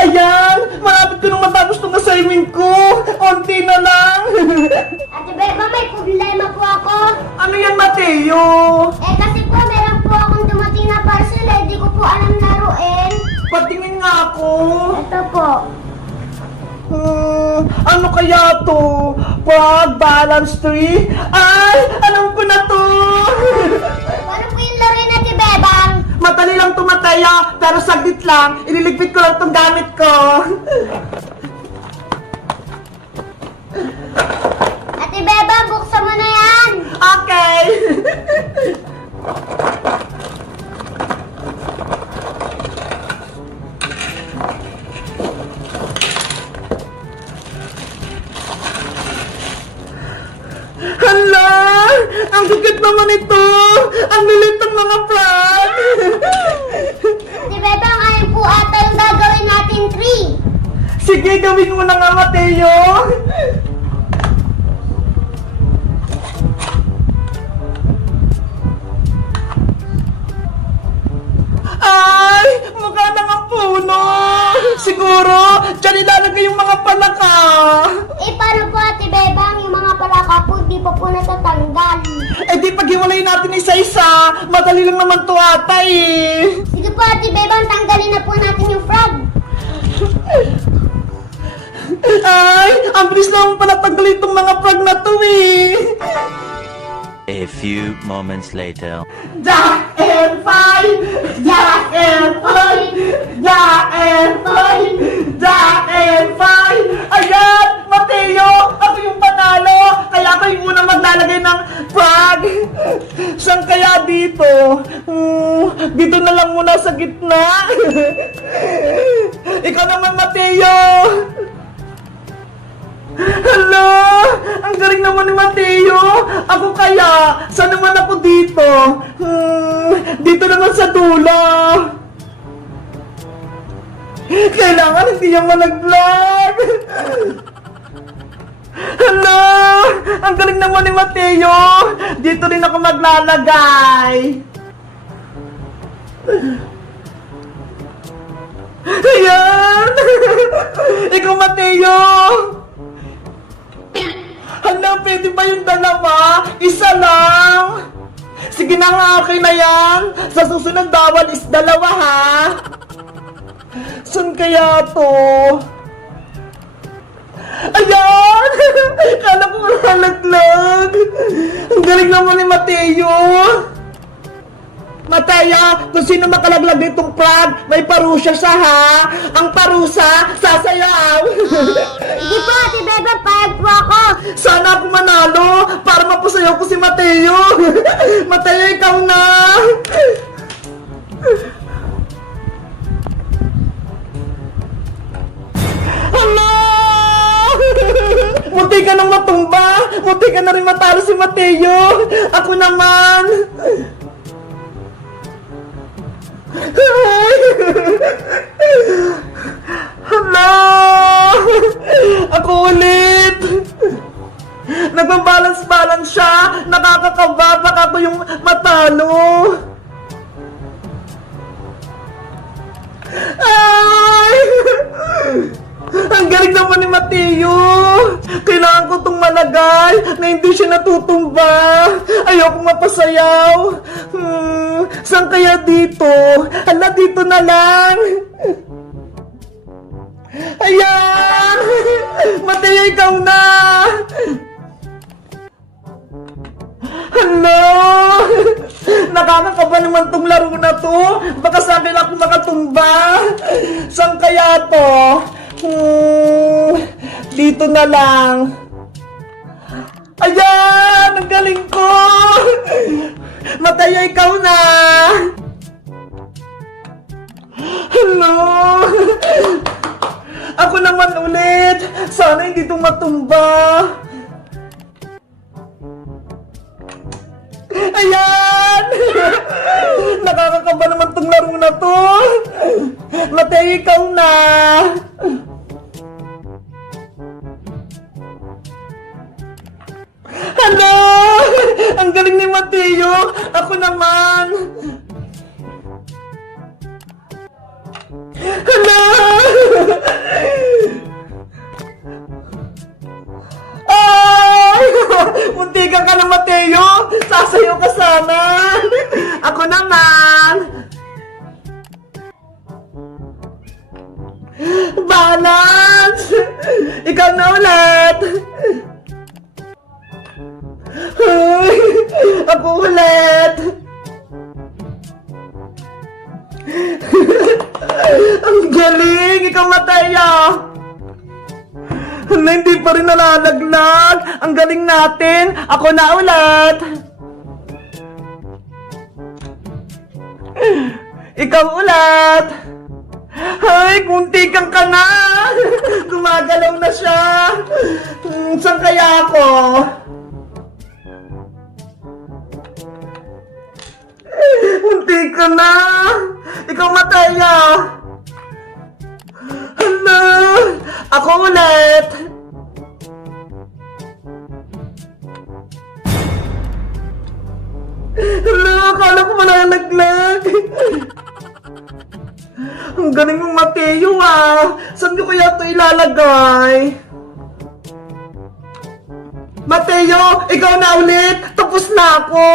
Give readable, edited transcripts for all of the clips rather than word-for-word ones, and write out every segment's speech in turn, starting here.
Ayan! Malapit ko nang matapos tong assignment ko! Onti na lang! Ate Beba, may problema po ako. Ano yan, Mateo? Kasi po, meron po akong dumating na parcel di ko po alam laruin. Patingin nga ako! Ito po. Ano kaya to? Pag balance tree? Ay! Alam ko na to! Ano po yung laruin, Ate Bebang? Madali lang to, Mateo, pero saglit lang. Ililigpit ko lang tong gamit ko. Ate Bebang, buksan mo na yan. Okay! Hala! Ang gigit naman ito! Ang lilit ng mga plant! Ate Bebang, ayun po ata yung gagawin natin tree. Sige, gawin mo na nga, Mateo! Ay! Mukha na nga puno! Siguro, dyan ilalagay yung mga palaka! Paano po, Ate Bebang, yung mga palaka po, di pa po natatanggal. Di paghiwalay natin isa-isa, madali lang naman to ata eh! Sige po, Ate Bebang, tanggalin na po natin yung frog. Ay! Ang bilis naman pala tanggalin itong mga frog na to eh! A few moments later. Jack and Fine! Jack and Fine! Jack and Fine! Jack and Fine! Ayan! Mateo! Ako yung panalo! Kaya ako yung unang maglalagay ng frog! Saan kaya dito? Dito na lang muna sa gitna! Ikaw naman, Mateo! Hala! Ang galing naman ni Mateo! Ako kaya? Saan naman ako dito? Dito naman sa dulo! Kailangan hindi niya malaglag! Hala! Ang galing naman ni Mateo! Dito rin ako maglalagay! Ayan! Ikaw, Mateo! Hala, pwede ba yung dalawa? Isa lang! Sige na nga, okay na yan! Sa susunod bawal is dalawa, ha? Saan kaya to? Ayan! Kala ko malalaglag! Ang galing naman ni Mateo! Mateo, kung sino makalaglag nitong frog, may parusa siya, ha? Ang parusa, sasayaw! Sige po, Ate Bebang, payag po ako. Sana ako manalo para mapasayaw ko si Mateo. Mateo, ikaw na. Hala! Munti ka nang matumba. Munti ka na rin matalo si Mateo. Ako naman. Hala! Ako ulit! Nagbabalance-balance siya! Nakakakaba! Baka ako yung matalo! Ay! Ang galing naman ni Mateo! Kailangan ko itong malagay na hindi siya natutumba! Ayoko mapasayaw! Saan kaya dito? Hala, dito na lang! Ayan! Mateo, ikaw na! Hello! Nakakakaba naman tong laro na to. Baka sa akin ako makatumba. Saan kaya to? Dito na lang. Ayan! Ang galing ko! Mateo, ikaw na! Hello! Ako naman ulit! Sana hindi itong matumba! Ayan! Nakakakaba naman itong laro na to! Mateo, ikaw na! Hello! Ang galing ni Mateo! Ako naman! Hello! Balance! Ikaw na ulit! Ay, ako ulit! Ang galing! Ikaw, Mateo! Hala, hindi pa rin nalalaglag! Ang galing natin! Ako na ulit! Ikaw ulit! Ay, muntikan ka na! Gumagalaw na siya! Saan kaya ako? Muntikan na! Ikaw, Mateo! Hala! Ako ulit! Hala! Akala ko malalaglag! Ang galing mong Mateo ah! Saan ko kaya ito ilalagay? Mateo! Ikaw na ulit! Tapos na ako!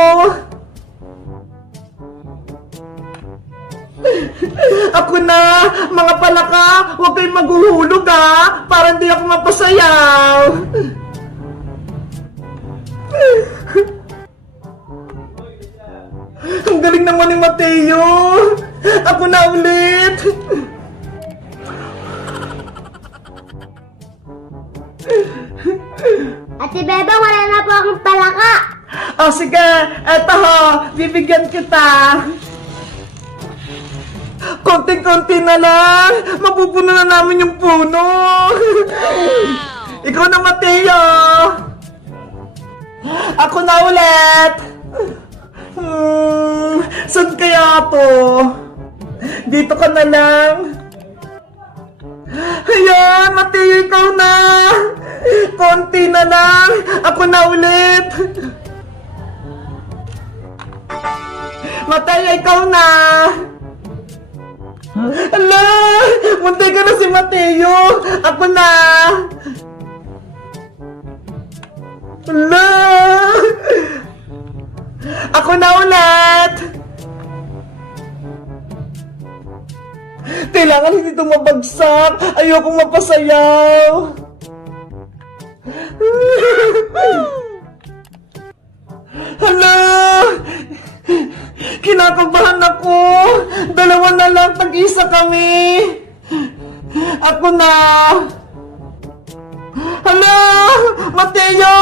Ako na! Mga palaka! Huwag kayong maghuhulog ah! Para hindi ako mapasayaw! Ang galing naman ni Mateo! Ako na ulit! Ate Bebang, wala na po akong palaka. O sige, eto ho, bibigyan kita. Konting-konti na lang, mapupuno na namin yung puno. Ikaw na, Mateo. Ako na ulit. Saan kaya to? Dito ka na lang. Ayan, Mateo, ikaw na. Konti na lang. Ako na ulit. Mateo, ikaw na. Ala, munti ka na si Mateo. Ako na. Ala. Ako na ulit. Kailangan hindi ito mabagsak. Ayokong mapasayaw. Hala! Kinakabahan ako. Dalawa na lang, tag-isa kami. Ako na. Hala! Mateo!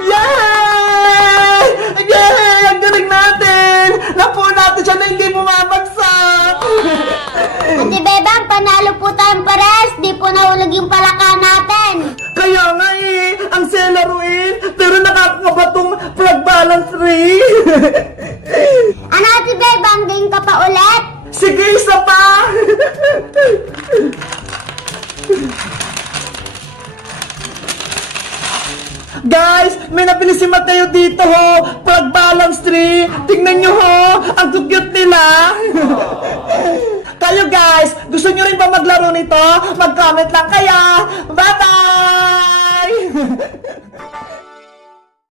Yay! Yay! Ang galing natin! Napuo natin siya na hindi bumabagsak! Ate Bebang, panalo po tayong pares. Di po nahulog yung palaka natin. Kaya nga eh, ang selaruin, pero nakakaba tong plug balance ring. Ano, Ate Bebang, game ka pa ulit? Sige, isa pa! Guys, may napili si Mateo dito ho, plug balance tree. Tingnan nyo ho, ang cute nila. Kayo guys, gusto nyo rin ba maglaro nito? Mag-comment lang kayo. Bye-bye!